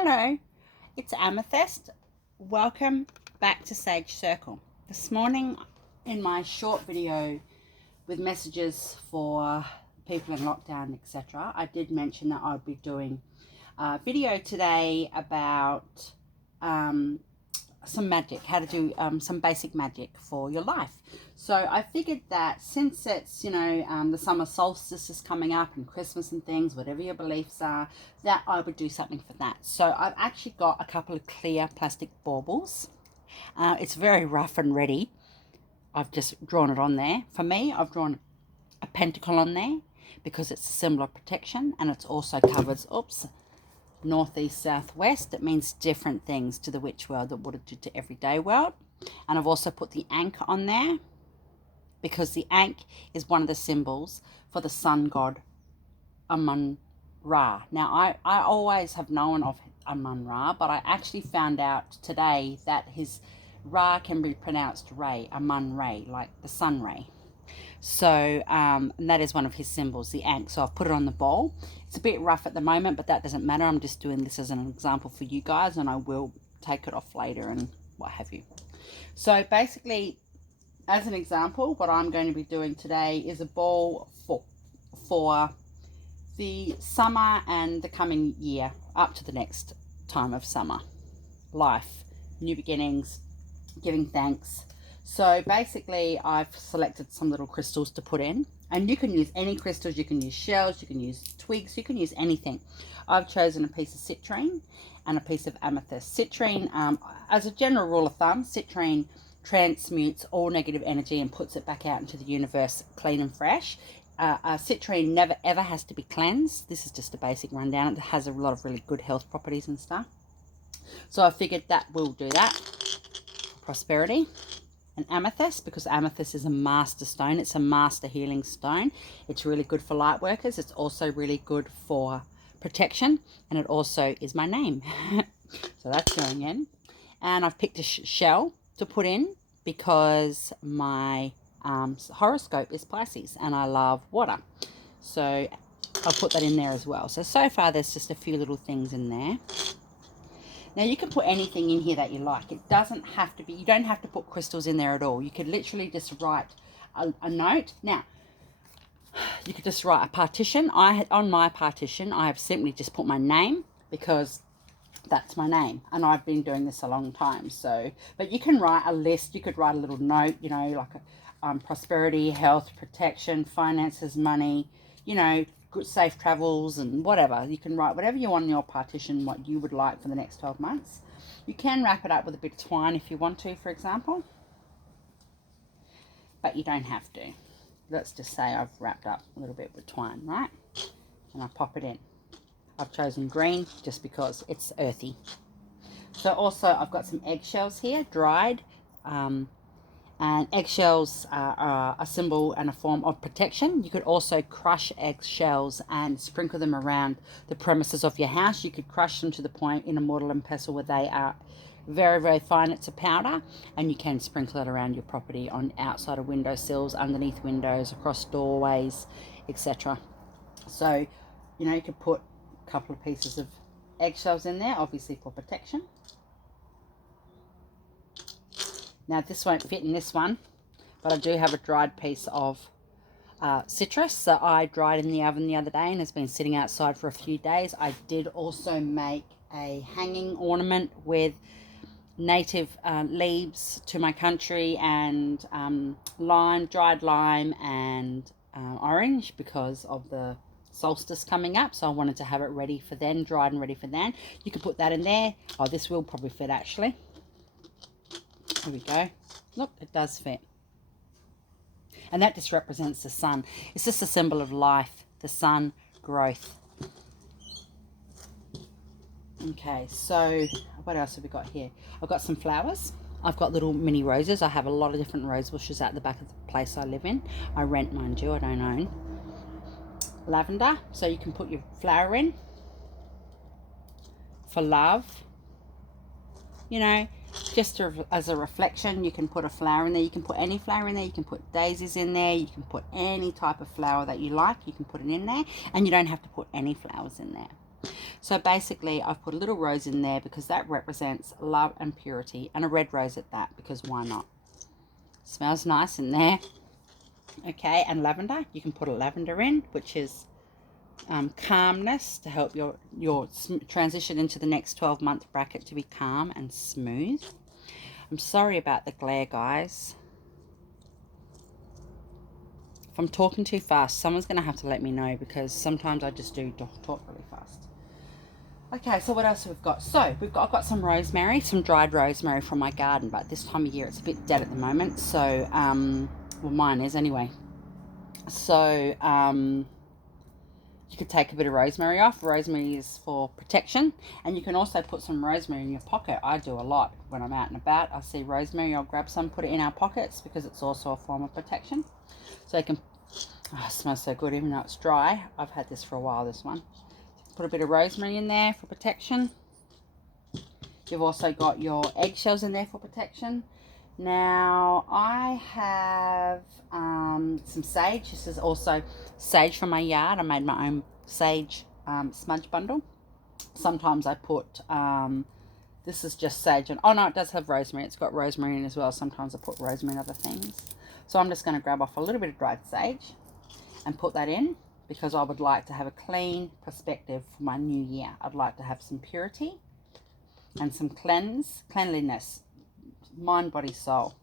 Hello, it's Amythyst. Welcome back to Sage Circle. This morning in my short video with messages for people in lockdown, etc., I did mention that I'd be doing a video today about some magic, how to do some basic magic for your life. So I figured that since it's, the summer solstice is coming up and Christmas and things, whatever your beliefs are, that I would do something for that. So I've actually got a couple of clear plastic baubles. It's very rough and ready. I've just drawn it on there. For me, I've drawn a pentacle on there because it's a symbol of protection, and it's also covers, northeast, southwest. It means different things to the witch world that would do to everyday world. And I've also put the ankh on there because the ankh is one of the symbols for the sun god Amun-Ra. Now I always have known of Amun-Ra, but I actually found out today that his Ra can be pronounced Ray, Amun-Ray, like the sun ray. So and that is one of his symbols, the ankh. So I've put it on the bowl. It's a bit rough at the moment, but that doesn't matter. I'm just doing this as an example for you guys, and I will take it off later and what have you. So basically, as an example, what I'm going to be doing today is a bowl for the summer and the coming year up to the next time of summer. Life, new beginnings, giving thanks. So basically I've selected some little crystals to put in, and you can use any crystals. You can use shells, you can use twigs, you can use anything. I've chosen a piece of citrine and a piece of amethyst. Citrine, as a general rule of thumb, citrine transmutes all negative energy and puts it back out into the universe clean and fresh. Citrine never ever has to be cleansed. This is just a basic rundown. It has a lot of really good health properties and stuff. So I figured that will do that. Prosperity. An amethyst, because amethyst is a master stone. It's a master healing stone. It's really good for light workers. It's also really good for protection, and it also is my name. So that's going in. And I've picked a shell to put in because my horoscope is Pisces and I love water. So I'll put that in there as well. So far there's just a few little things in there. Now you can put anything in here that you like. It doesn't have to be, you don't have to put crystals in there at all. You could literally just write a note. Now, you could just write a partition. On my partition, I have simply just put my name because that's my name. And I've been doing this a long time. So, but you can write a list. You could write a little note, like prosperity, health, protection, finances, money, good safe travels and whatever. You can write whatever you want on your partition, what you would like for the next 12 months. You can wrap it up with a bit of twine if you want to, for example, but you don't have to. Let's just say I've wrapped up a little bit with twine, right? And I pop it in. I've chosen green just because it's earthy. So also I've got some eggshells here, dried, and eggshells are a symbol and a form of protection. You could also crush eggshells and sprinkle them around the premises of your house. You could crush them to the point in a mortar and pestle where they are very, very fine. It's a powder, and you can sprinkle it around your property on outside of windowsills, underneath windows, across doorways, etc. So, you could put a couple of pieces of eggshells in there, obviously for protection. Now this won't fit in this one, but I do have a dried piece of citrus that I dried in the oven the other day and has been sitting outside for a few days. I did also make a hanging ornament with native leaves to my country and dried lime and orange because of the solstice coming up. So I wanted to have it ready for then, dried and ready for then. You could put that in there. Oh, this will probably fit actually. There we go. Look, it does fit. And that just represents the sun. It's just a symbol of life, the sun, growth. Okay, so what else have we got here? I've got some flowers. I've got little mini roses. I have a lot of different rose bushes out the back of the place I live in. I rent, mind you, I don't own. Lavender, so you can put your flower in. For love. Just as a reflection, you can put a flower in there. You can put any flower in there. You can put daisies in there. You can put any type of flower that you like. You can put it in there, and you don't have to put any flowers in there. So basically I've put a little rose in there because that represents love and purity, and a red rose at that, because why not? Smells nice in there. Okay, and lavender, you can put a lavender in, which is calmness, to help your transition into the next 12-month bracket to be calm and smooth. I'm sorry about the glare, guys. If I'm talking too fast, someone's going to have to let me know, because sometimes I just do talk really fast. Okay, so what else have we got? So I've got some rosemary, some dried rosemary from my garden, but this time of year it's a bit dead at the moment. So, well, mine is anyway. So, you could take a bit of rosemary off. Rosemary is for protection, and you can also put some rosemary in your pocket. I do a lot when I'm out and about. I see rosemary, I'll grab some, put it in our pockets, because it's also a form of protection. So you can, oh, it smells so good even though it's dry. I've had this for a while, this one. Put a bit of rosemary in there for protection. You've also got your eggshells in there for protection. Now I have some sage. This is also sage from my yard. I made my own sage smudge bundle. Sometimes I put, this is just sage, and oh no, it does have rosemary. It's got rosemary in as well. Sometimes I put rosemary in other things. So I'm just going to grab off a little bit of dried sage and put that in, because I would like to have a clean perspective for my new year. I'd like to have some purity and some cleanliness, mind, body, soul.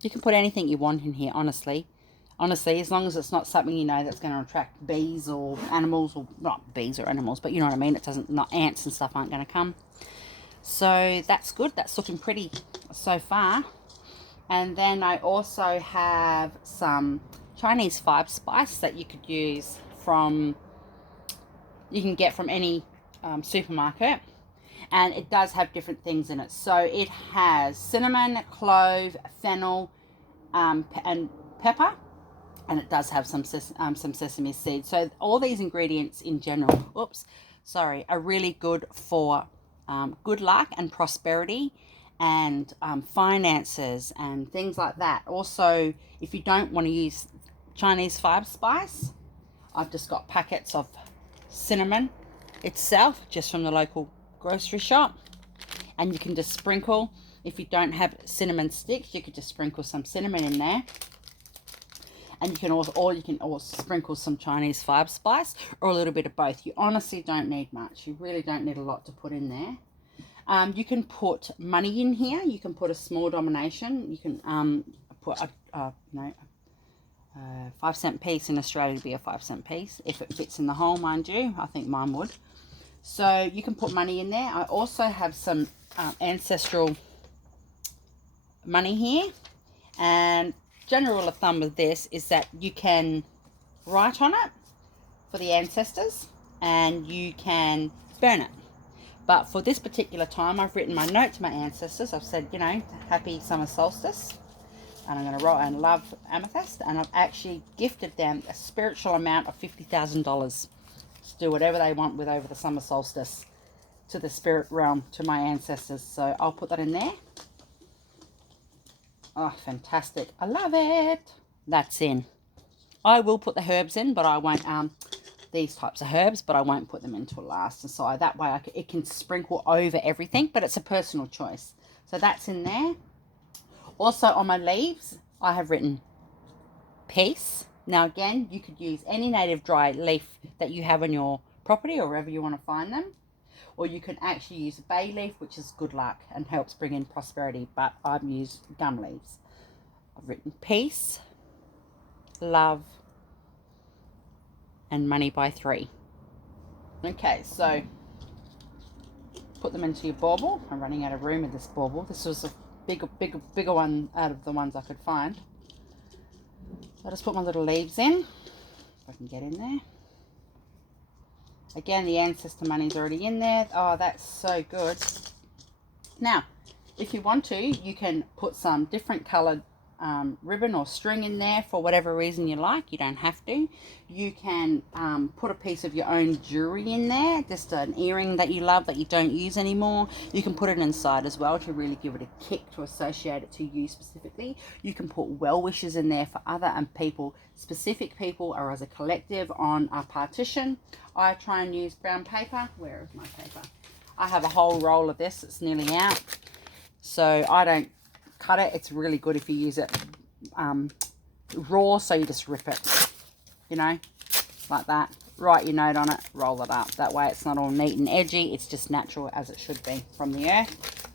You can put anything you want in here, honestly. Honestly, as long as it's not something you know that's going to attract bees or animals, or not bees or animals, but you know what I mean. It doesn't, not ants and stuff aren't going to come. So that's good. That's looking pretty so far. And then I also have some Chinese 5 spice that you could use from, you can get from any supermarket. And it does have different things in it. So it has cinnamon, clove, fennel, and pepper. And it does have some sesame seeds. So all these ingredients in general, are really good for good luck and prosperity, and finances and things like that. Also, if you don't want to use Chinese 5 spice, I've just got packets of cinnamon itself, just from the local grocery shop, and you can just sprinkle. If you don't have cinnamon sticks, you could just sprinkle some cinnamon in there, and you can also sprinkle some Chinese 5 spice, or a little bit of both. You honestly don't need much. You really don't need a lot to put in there. You can put money in here. You can put a small denomination. You can put a 5-cent piece. In Australia would be a 5-cent piece, if it fits in the hole, mind you. I think mine would. So you can put money in there. I also have some ancestral money here, and general rule of thumb with this is that you can write on it for the ancestors, and you can burn it. But for this particular time, I've written my note to my ancestors. I've said, you know, happy summer solstice, and I'm going to write and love Amythyst, and I've actually gifted them a spiritual amount of $50,000 to do whatever they want with over the summer solstice, to the spirit realm, to my ancestors. So I'll put that in there. Oh, fantastic. I love it. That's in. I will put the herbs in, but I won't, these types of herbs, but I won't put them into last. And so that way it can sprinkle over everything, but it's a personal choice. So that's in there. Also on my leaves, I have written peace. Now again, you could use any native dry leaf that you have on your property or wherever you want to find them. Or you can actually use a bay leaf, which is good luck and helps bring in prosperity, but I've used gum leaves. I've written peace, love, and money by 3. Okay, so put them into your bauble. I'm running out of room in this bauble. This was a bigger one out of the ones I could find. I'll just put my little leaves in, if I can get in there. Again, the ancestor money's already in there. Oh, that's so good. Now, if you want to, you can put some different coloured ribbon or string in there for whatever reason you like. You don't have to. You can put a piece of your own jewelry in there, just an earring that you love that you don't use anymore. You can put it inside as well to really give it a kick, to associate it to you specifically. You can put well wishes in there for other and people, specific people, or as a collective on a partition. I try and use brown paper. Where is my paper? I have a whole roll of this. It's nearly out, so I don't cut it. It's really good if you use it raw, so you just rip it, you know, like that. Write your note on it, roll it up. That way it's not all neat and edgy. It's just natural as it should be from the earth.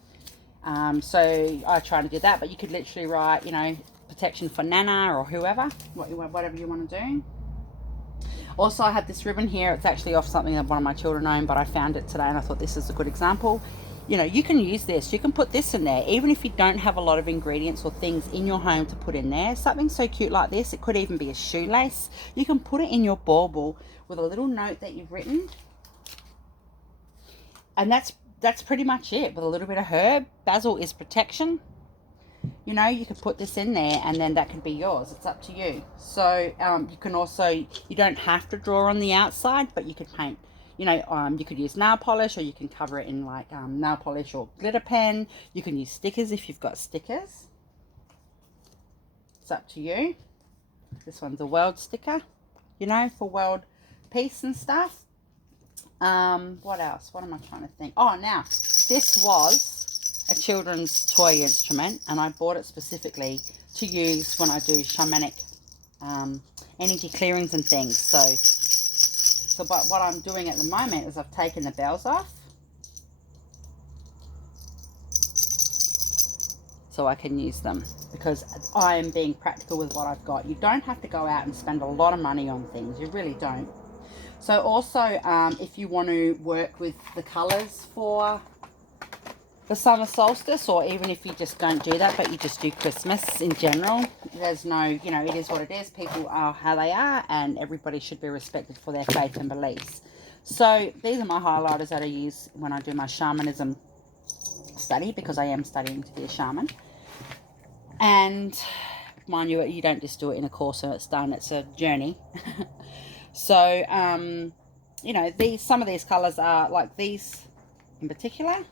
So I try to do that, but you could literally write, you know, protection for Nana or whoever, whatever you want to do. Also, I have this ribbon here. It's actually off something that one of my children own, but I found it today and I thought this is a good example. You know, you can use this. You can put this in there, even if you don't have a lot of ingredients or things in your home to put in there. Something so cute like this. It could even be a shoelace. You can put it in your bauble with a little note that you've written. And that's pretty much it, with a little bit of herb. Basil is protection. You know, you could put this in there and then that could be yours. It's up to you. So you can also, you don't have to draw on the outside, but you could paint. You know, you could use nail polish, or you can cover it in like nail polish or glitter pen. You can use stickers if you've got stickers. It's up to you. This one's a world sticker, you know, for world peace and stuff. What else? What am I trying to think? Oh, now, this was a children's toy instrument, and I bought it specifically to use when I do shamanic energy clearings and things. So, but what I'm doing at the moment is I've taken the bells off, so I can use them, because I am being practical with what I've got. You don't have to go out and spend a lot of money on things. You really don't. So also, if you want to work with the colours for the summer solstice, or even if you just don't do that, but you just do Christmas in general, there's no, you know, it is what it is. People are how they are, and everybody should be respected for their faith and beliefs. So these are my highlighters that I use when I do my shamanism study, because I am studying to be a shaman. And mind you, you don't just do it in a course and it's done. It's a journey. So you know, some of these colors are like these in particular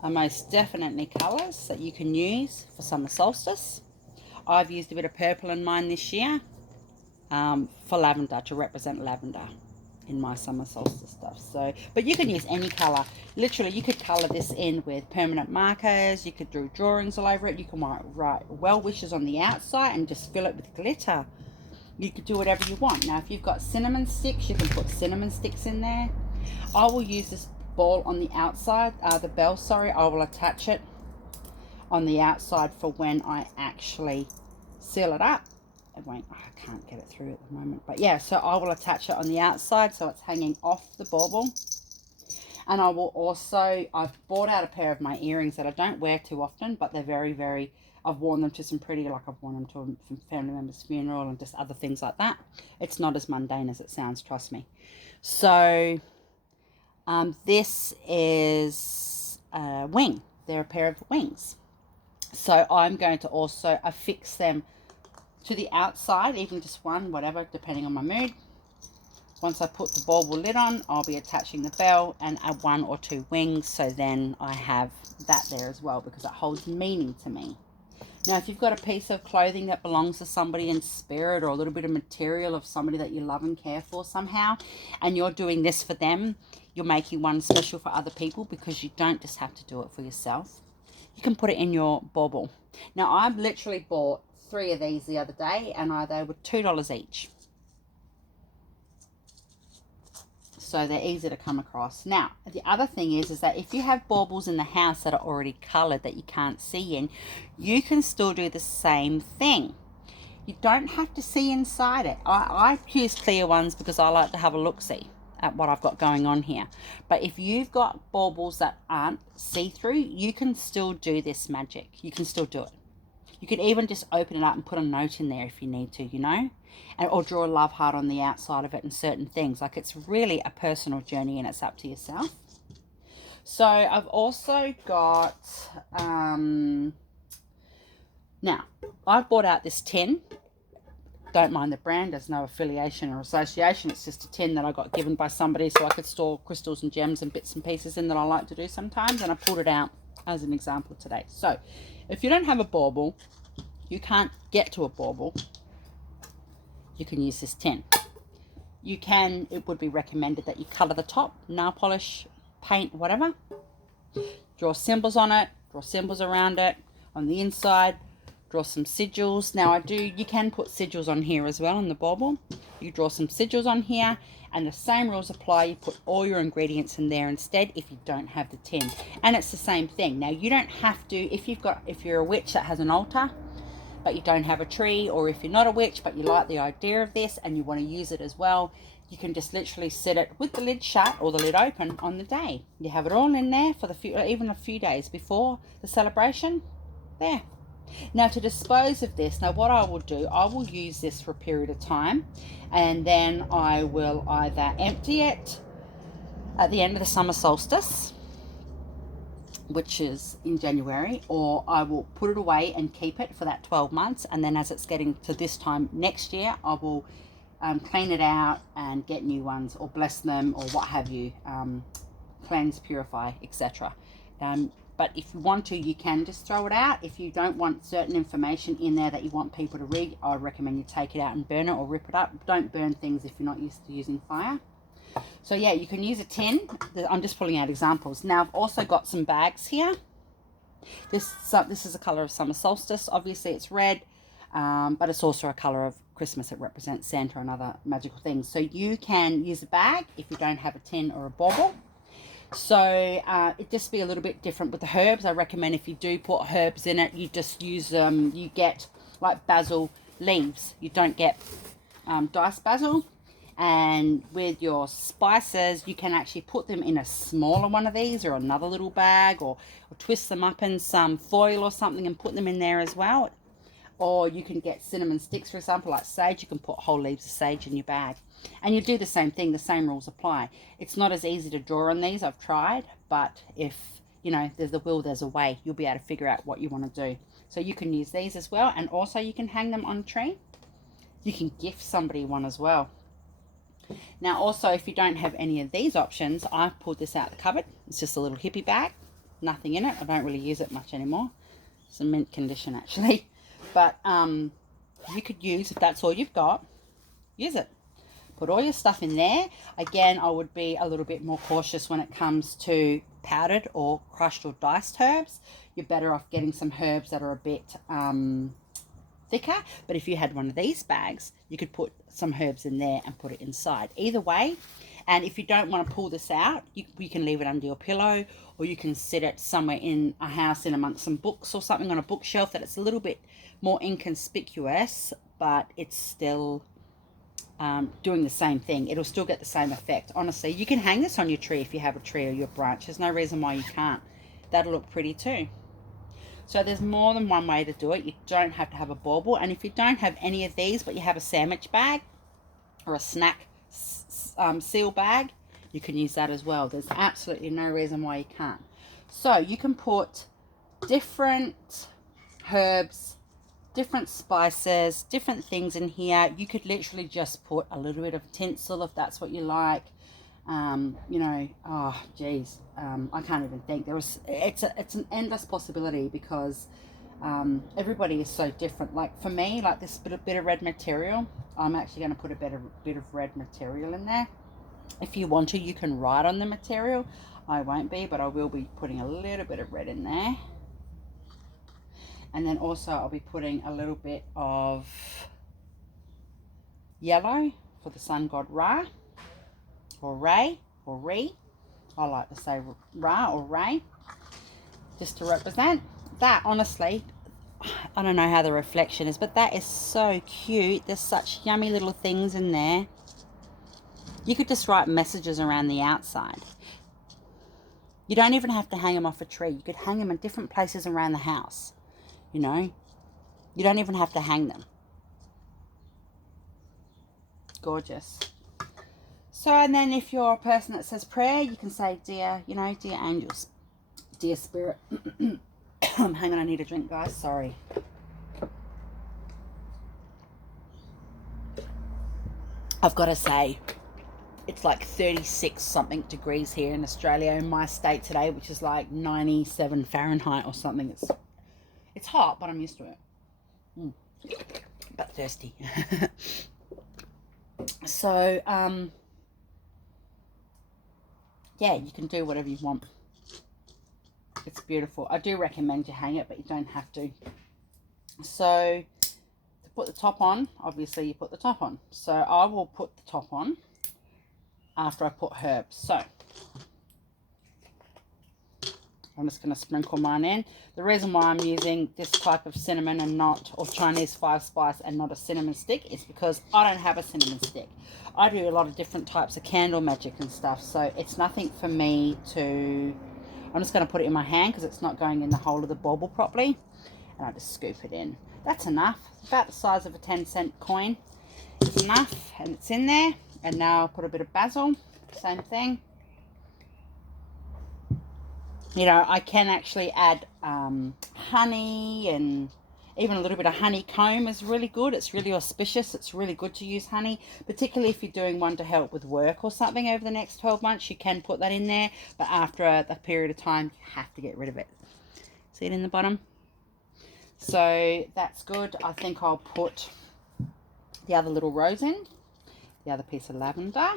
are most definitely colors that you can use for summer solstice. I've used a bit of purple in mine this year for lavender, to represent lavender in my summer solstice stuff. So, but you can use any color. Literally, you could color this in with permanent markers. You could do drawings all over it. You can write well wishes on the outside and just fill it with glitter. You could do whatever you want. Now, if you've got cinnamon sticks, you can put cinnamon sticks in there. I will use this ball on the outside, the bell, sorry. I will attach it on the outside for when I actually seal it up. I can't get it through at the moment, but yeah, so I will attach it on the outside so it's hanging off the bauble. And I will also, I've bought out a pair of my earrings that I don't wear too often, but they're very, very, I've worn them to some pretty, like I've worn them to a family member's funeral and just other things like that. It's not as mundane as it sounds, trust me. So this is a wing. They're a pair of wings. So I'm going to also affix them to the outside, even just one, whatever, depending on my mood. Once I put the bauble lid on, I'll be attaching the bell and add 1 or 2 wings, so then I have that there as well, because it holds meaning to me. Now, if you've got a piece of clothing that belongs to somebody in spirit, or a little bit of material of somebody that you love and care for somehow, and you're doing this for them, you're making one special for other people, because you don't just have to do it for yourself. You can put it in your bauble. Now, I've literally bought 3 of these the other day, and they were $2 each. So they're easy to come across. Now, the other thing is that if you have baubles in the house that are already coloured that you can't see in, you can still do the same thing. You don't have to see inside it. I use clear ones because I like to have a look-see at what I've got going on here. But if you've got baubles that aren't see-through, you can still do this magic. You can still do it. You could even just open it up and put a note in there if you need to, you know, or draw a love heart on the outside of it and certain things. Like, it's really a personal journey and it's up to yourself. So I've also got Now, I've bought out this tin. Don't mind the brand, there's no affiliation or association. It's just a tin that I got given by somebody so I could store crystals and gems and bits and pieces in that I like to do sometimes, and I pulled it out as an example today. So if you don't have a bauble, you can't get to a bauble, you can use this tin. You can, it would be recommended that you colour the top, nail polish, paint, whatever. Draw symbols on it, draw symbols around it, on the inside, draw some sigils. Now you can put sigils on here as well on the bauble. You draw some sigils on here, and the same rules apply. You put all your ingredients in there instead if you don't have the tin. And it's the same thing. Now you don't have to, if you're a witch that has an altar, but you don't have a tree, or if you're not a witch but you like the idea of this and you want to use it as well, you can just literally set it with the lid shut or the lid open on the day. You have it all in there for even a few days before the celebration. There. Now to dispose of this, now what I will do, I will use this for a period of time, and then I will either empty it at the end of the summer solstice, which is in January, or I will put it away and keep it for that 12 months, and then as it's getting to this time next year, I will clean it out and get new ones, or bless them, or what have you, cleanse, purify, etc. But if you want to, you can just throw it out. If you don't want certain information in there that you want people to read, I recommend you take it out and burn it or rip it up. Don't burn things if you're not used to using fire. So yeah, you can use a tin. I'm just pulling out examples. Now I've also got some bags here. This is a color of summer solstice. Obviously it's red, but it's also a color of Christmas. It represents Santa and other magical things. So you can use a bag if you don't have a tin or a bauble. So it just be a little bit different with the herbs. I recommend if you do put herbs in it, you just use you get like basil leaves. You don't get diced basil. And with your spices, you can actually put them in a smaller one of these, or another little bag, or twist them up in some foil or something and put them in there as well. Or you can get cinnamon sticks, for example, like sage. You can put whole leaves of sage in your bag. And you do the same thing, the same rules apply. It's not as easy to draw on these, I've tried, but if, you know, there's a will, there's a way. You'll be able to figure out what you want to do. So you can use these as well, and also you can hang them on a tree. You can gift somebody one as well. Now also, if you don't have any of these options, I've pulled this out the cupboard. It's just a little hippie bag, nothing in it. I don't really use it much anymore. It's in mint condition actually. But you could use, if that's all you've got, use it. Put all your stuff in there. Again, I would be a little bit more cautious when it comes to powdered or crushed or diced herbs. You're better off getting some herbs that are a bit thicker. But if you had one of these bags, you could put some herbs in there and put it inside. Either way. And if you don't want to pull this out, you can leave it under your pillow, or you can sit it somewhere in a house in amongst some books or something on a bookshelf that it's a little bit more inconspicuous, but it's still doing the same thing. It'll still get the same effect. Honestly, you can hang this on your tree if you have a tree or your branch. There's no reason why you can't. That'll look pretty too. So there's more than one way to do it. You don't have to have a bauble. And if you don't have any of these, but you have a sandwich bag or a snack seal bag, you can use that as well. There's absolutely no reason why you can't. So you can put different herbs, different spices, different things in here. You could literally just put a little bit of tinsel if that's what you like. You know, oh geez, I can't even think. It's an endless possibility, because everybody is so different. Like for me, like this bit of red material, I'm actually going to put a bit of red material in there. If you want to, you can write on the material. I won't be, but I will be putting a little bit of red in there. And then also I'll be putting a little bit of yellow for the sun god Ra, or Ray, or Re. I like to say Ra or Ray, just to represent that. Honestly, I don't know how the reflection is, but that is so cute. There's such yummy little things in there. You could just write messages around the outside. You don't even have to hang them off a tree. You could hang them in different places around the house. You know, you don't even have to hang them. Gorgeous. So, and then if you're a person that says prayer, you can say, dear, you know, dear angels, dear spirit. Hang on, I need a drink, guys. Sorry. I've got to say, it's like 36 something degrees here in Australia in my state today, which is like 97 Fahrenheit or something. It's hot, but I'm used to it. But thirsty. So, yeah, you can do whatever you want. It's beautiful. I do recommend you hang it, but you don't have to. So, to put the top on, obviously you put the top on. So, I will put the top on after I put herbs. So, I'm just going to sprinkle mine in. The reason why I'm using this type of cinnamon and not, or Chinese 5 spice and not a cinnamon stick, is because I don't have a cinnamon stick. I do a lot of different types of candle magic and stuff, so it's nothing for me to... I'm just going to put it in my hand because it's not going in the hole of the bauble properly. And I just scoop it in. That's enough. It's about the size of a 10-cent coin. It's enough, and it's in there. And now I'll put a bit of basil. Same thing. You know, I can actually add honey, and even a little bit of honeycomb is really good. It's really auspicious. It's really good to use honey, particularly if you're doing one to help with work or something over the next 12 months. You can put that in there, but after a period of time, you have to get rid of it. See it in the bottom? So that's good. I think I'll put the other little rose in, the other piece of lavender.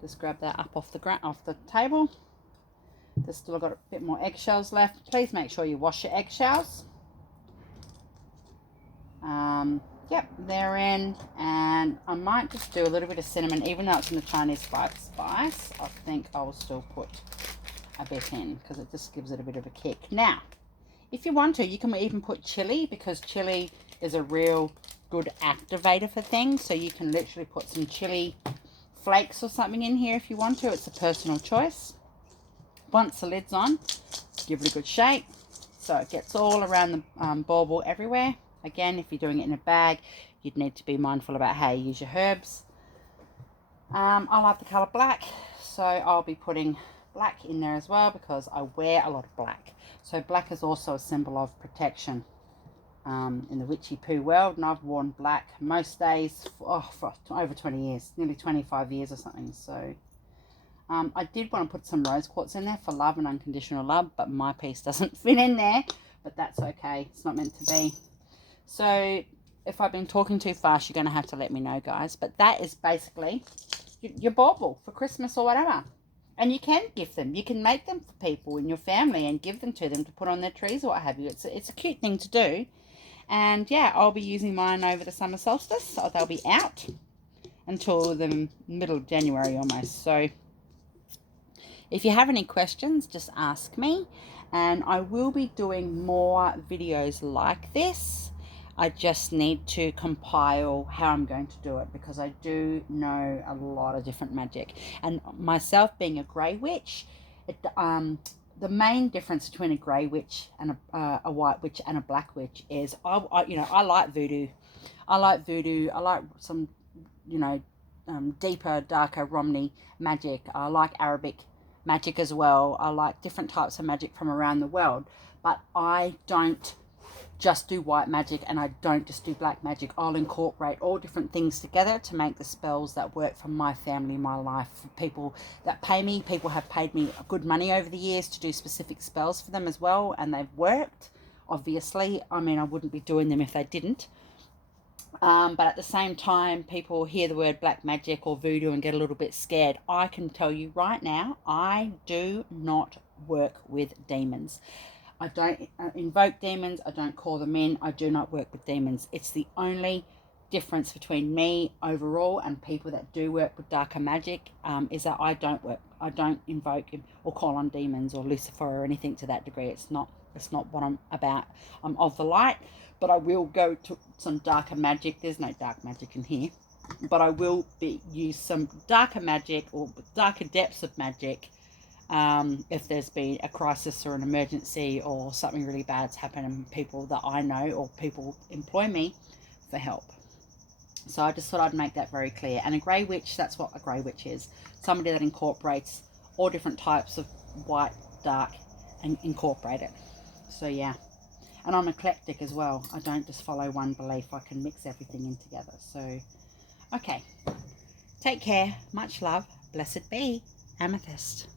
Just grab that up off the table. There's still got a bit more eggshells left. Please make sure you wash your eggshells. Yep, they're in. And I might just do a little bit of cinnamon, even though it's in the Chinese 5 spice. I think I will still put a bit in because it just gives it a bit of a kick. Now, if you want to, you can even put chili, because chili is a real good activator for things. So you can literally put some chili flakes or something in here if you want to. It's a personal choice. Once the lid's on, give it a good shake so it gets all around the bauble everywhere. Again, if you're doing it in a bag, you'd need to be mindful about how you use your herbs. I like the colour black, so I'll be putting black in there as well because I wear a lot of black. So black is also a symbol of protection in the witchy poo world, and I've worn black most days for over 20 years, nearly 25 years or something. So I did want to put some rose quartz in there for love and unconditional love, but my piece doesn't fit in there, but that's okay. It's not meant to be. So if I've been talking too fast, you're going to have to let me know, guys. But that is basically your bauble for Christmas or whatever. And you can gift them. You can make them for people in your family and give them to them to put on their trees or what have you. It's a cute thing to do. And yeah, I'll be using mine over the summer solstice. So they'll be out until the middle of January almost. So if you have any questions, just ask me, and I will be doing more videos like this. I just need to compile how I'm going to do it, because I do know a lot of different magic. And myself being a grey witch, the main difference between a grey witch and a white witch and a black witch is, I like voodoo. I like some, deeper, darker Romney magic. I like Arabic magic as well. I like different types of magic from around the world, but I don't just do white magic, and I don't just do black magic. I'll incorporate all different things together to make the spells that work for my family, my life, for people that pay me. People have paid me good money over the years to do specific spells for them as well, and they've worked, obviously. I mean, I wouldn't be doing them if they didn't. But at the same time, people hear the word black magic or voodoo and get a little bit scared. I can tell you right now, I do not work with demons. I don't invoke demons. I don't call them in. I do not work with demons. It's the only difference between me overall and people that do work with darker magic, is that I don't invoke or call on demons or Lucifer or anything to that degree. It's not what I'm about. I'm of the light. But I will go to some darker magic. There's no dark magic in here. But I will use some darker magic or darker depths of magic if there's been a crisis or an emergency or something really bad's happened and people that I know or people employ me for help. So I just thought I'd make that very clear. And a grey witch, that's what a grey witch is. Somebody that incorporates all different types of white, dark, and incorporate it. So yeah. And I'm eclectic as well. I don't just follow one belief. I can mix everything in together. So Okay. Take care. Much love. Blessed be. Amethyst.